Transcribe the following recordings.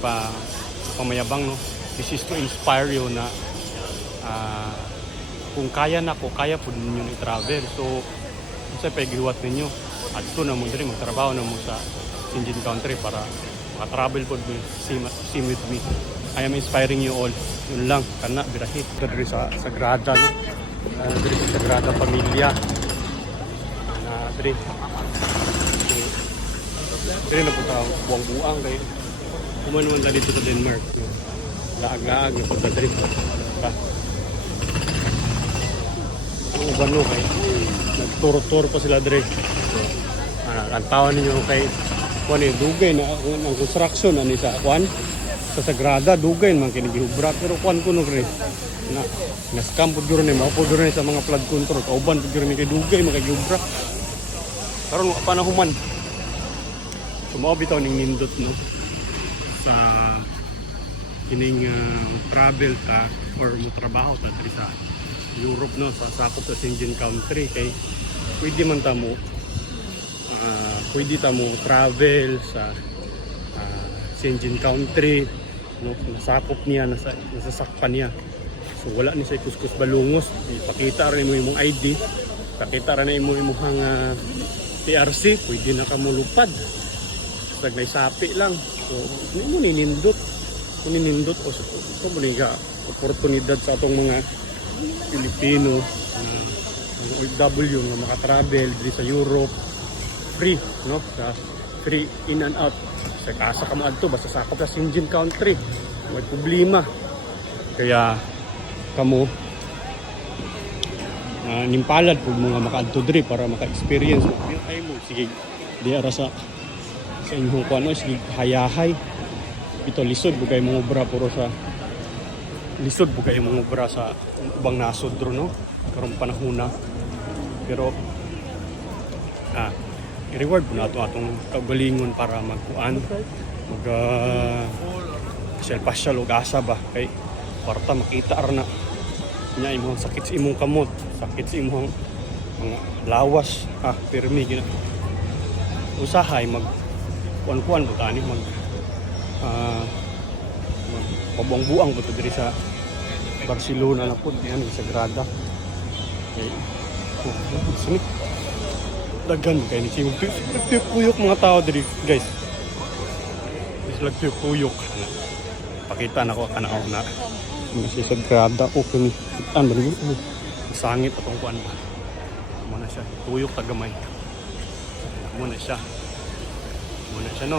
pamayabang, no. This is to inspire you na kung kaya na ko, kaya po ninyo i-travel. So, sa paghiwat ninyo, at ito na mo din, magtrabaho na mo sa Sinjin Country para makatravel po mo, same with me. I am inspiring you all. Yun lang, kana, birahi. Ito dito sa Sagrada, no? Dito sa Sagrada Pamilya. Dito na po sa buwang-buang kayo. Kumanuan na dito sa Denmark. Laag-laag na pagdadrip. Ang uban no kay nagturo-turo pa sila dre. Ang tawa ninyo kay kuan eh, dugay na ang construction ani sa kuan sa Sagrada dugay man kini gihubra pero kuan kuno rin na scam pud guro ni mao pud guro ni sa mga flood control kauban pud guro ni kay dugay makagihubra karon wa panahuman sumao bitaw ning nindot no sa kining travel ka or mo trabaho ta diri sa Europe no sa sakop sa Sinjin Country kay pwede man ta mo travel sa Sinjin Country no nasakop niya nasasakpan niya so wala ni sa kuskus balungos ipakita rin mo imong ID pakita rin mo imong TRC pwede na ka mo lupad tag may sapi lang so mo ninindot o so ito mo nga oportunidad sa atong mga Pilipino mga OFW nga makatravel dito sa Europe free no sa free in and out sa kasa ka maadto basta sakop sa Sinjin Country may problema kaya kamo nimpalad po mga makaadto diri para maka-experience mo ay mo sige di ara sa inyong kuano sige hayahay ito lisod bugay mga obra puro sa lisod bugay mga obra sa ubang nasod ro no karong panahon na pero i-reward po nato atong kaugalingon para magkuan mag pasyal og asa ba kay kwarta makita ra na nya imong sakit sa imong kamot sakit sa imong mga lawas permi gina usahay mag kuan-kuan po tani mag pabuang-buang po diri sa Barcelona na po diyan sa Sagrada okay sumit dagan kay ni simo puyok mga tao diri guys islag puyok pakita na ko kanaog na si Sagrada okay ni an ba ni sangit atong kuan ba mo na siya tuyok tagamay mo na siya no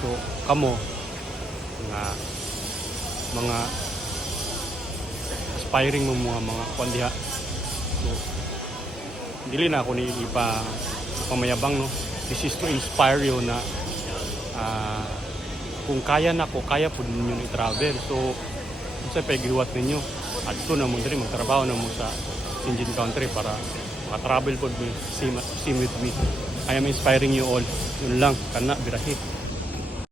so kamo nga mga aspiring mo mga kuan diha so dili na ako ni pamayabang no this is to inspire you na kung kaya na ko kaya po ninyo i-travel so sa paghiwat ninyo at ito na mo din magtrabaho na mo sa Sinjin Country para makatravel po mo same with me I am inspiring you all yun lang kana birahi